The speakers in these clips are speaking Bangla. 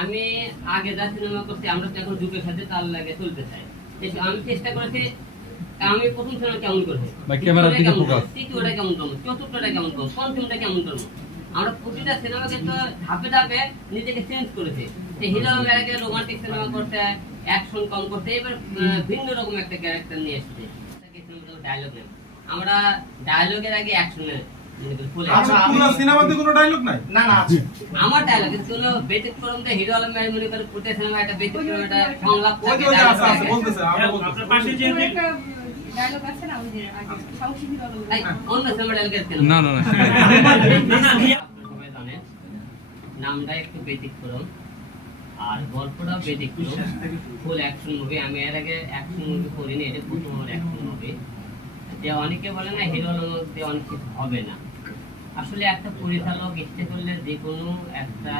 আমি আগে যা সিনেমা করছি আমরা তো এখন যুগের সাথে তাল লাগে চলতে চাই। আমি চেষ্টা করেছি আমি প্রথম সিনেমা কেমন ক্যামেরার দিকে। তৃতীয়টা কেমন করব? চতুর্থটা কেমন করব? পঞ্চমটা কেমন করব? আমরা প্রতিটা ধাপে ধাপে নিজেকে চেঞ্জ করেছি। যে হিরো আগে রোমান্টিক সিনেমা করতে অ্যাকশন কম করতে এবার ভিন্ন রকম একটা ক্যারেক্টার নিয়ে এসেছে। ডায়লগ নেই আমরা ডায়লগের আগে অ্যাকশনে আচ্ছা, আমার ডায়লগ হিরো আলম মনে করে পুটে সিনেমা একটা একটা সংলাপ আপনার পাশে যে ডায়লগ আছে না ওই যে অন্য সিনেমা ডায়লগ না না না। নামটা একটু ব্যতিক্রম আর গল্পটাও ব্যতিক্রম ফুল অ্যাকশন মুভি আমি এর আগে অ্যাকশন মুভি করিনি এটা প্রথম আমার অ্যাকশন মুভি যে অনেকে বলে না হিরো অনেক কিছু হবে না। আসলে একটা পরিচালক ইচ্ছে করলে যে কোনো একটা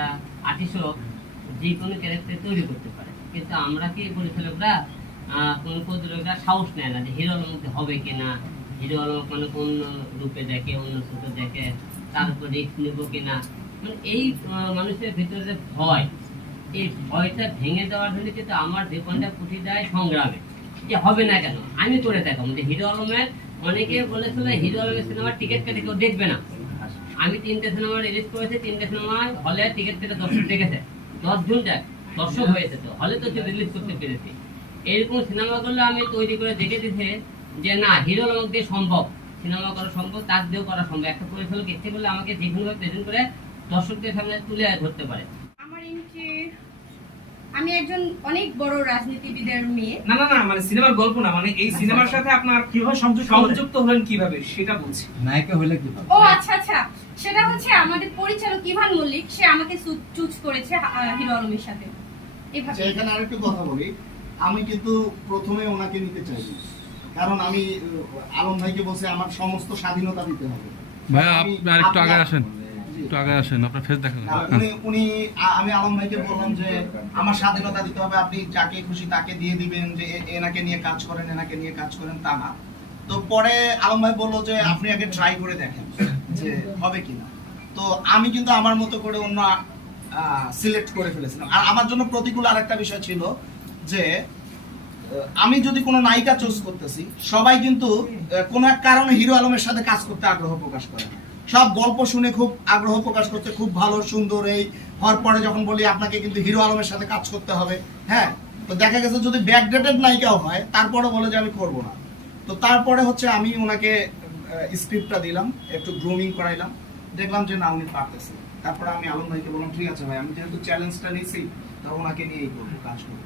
আর্টিস্টও যে কোনো ক্যারেক্টার তৈরি করতে পারে। কিন্তু আমরা কি পরিচালকরা কোন পরিচালকরা সাহস নেয় না যে হিরো আলম মধ্যে হবে কিনা? হিরো আলম মানে কোন রূপে দেখে, অন্য চোখে দেখে, তার উপর রিস্ক নেব কিনা? মানে এই মানুষের ভিতরে যে ভয়, এই ভয়টা ভেঙে দেওয়ার জন্য কিন্তু আমার জীবনটা পুঁটি দেয় সংগ্রামে। যে হবে না কেন? আমি করে দেখাবো। যে হিরো আলমের, অনেকে বলেছিল হিরো আলমের সিনেমার টিকিট কেটে কেউ দেখবে না। আমি তিনটে সিনেমা রিলিজ করেছি তিনটে সিনেমা হলে টিকিট কেটে দর্শক দেখেছে। দশ ঘণ্টা দর্শক হয়েছে তো হলে তো রিলিজ করতে পেরেছি। এরকম সিনেমাগুলো আমি তৈরি করে দেখে দিয়েছি যে না হিরো আলম দিয়ে সম্ভব সিনেমা করা সম্ভব তার দিয়েও করা সম্ভব। একটা পরিচালক ইচ্ছে করলে আমাকে যে কোনো প্রেজেন্ট করে দর্শকদের সামনে তুলে ধরতে পারে। আমার আমি একজন অনেক বড় রাজনীতিবিদের মেয়ে। না না না মানে সিনেমার গল্প না মানে এই সিনেমার সাথে আপনার কীভাবে সংযুক্ত হলেন? কীভাবে সেটা বলছি। নায়িকা হইলে কি হবে ও আচ্ছা আচ্ছা। সেটা হচ্ছে আমাদের পরিচালক ইভান মল্লিক সে আমাকে চুজ করেছে হিরো আলমের সাথে। এভাবে আচ্ছা এখানে আরেকটু কথা বলি। আমি কিন্তু প্রথমে ওনাকে নিতে চাইনি। কারণ আমি আলম ভাইকে বলছে আমার সমস্ত স্বাধীনতা দিতে হবে। আমি আপনি আরেকটু আগে আসেন। একটু আগে আসেন আপনার ফেস দেখা উনি উনি আমি আলম ভাইকে বললাম যে আমার স্বাধীনতা দিতে হবে আপনি যাকে খুশি তাকে দিয়ে দিবেন যে এনাকে নিয়ে কাজ করেন এনাকে নিয়ে কাজ করেন তা না। তো পরে আলম ভাই বলল যে আপনি আগে ট্রাই করে দেখেন। যে হবে কিনা। তো আমি কিন্তু আমার মতো করে অন্য সিলেক্ট করে ফেলেছিলাম। আর আমার জন্য প্রতিকূল আরেকটা বিষয় ছিল যে আমি যদি কোনো নায়িকা চুজ করতেছি, সবাই কিন্তু কোনো এক কারণে হিরো আলমের সাথে কাজ করতে আগ্রহ প্রকাশ করে। সব গল্প শুনে খুব আগ্রহ প্রকাশ করতে খুব ভালো, সুন্দর এই, হওয়ার পরে যখন বলি আপনাকে কিন্তু হিরো আলমের সাথে কাজ করতে হবে হ্যাঁ? তো দেখা গেছে যদি ব্যাকডেটেড নায়িকাও হয় তারপরে বলে যে আমি করব না। তো তারপরে হচ্ছে আমি ওনাকে স্ক্রিপ্টটা দিলাম, একটু গ্রুমিং করাইলাম, দেখলাম যে না, উনি পারতেছে। তারপরে আমি আলম ভাইকে বললাম, ঠিক আছে ভাই, আমি যেহেতু চ্যালেঞ্জটা নিয়েছি তখন ওনাকে নিয়েই করব কাজ করব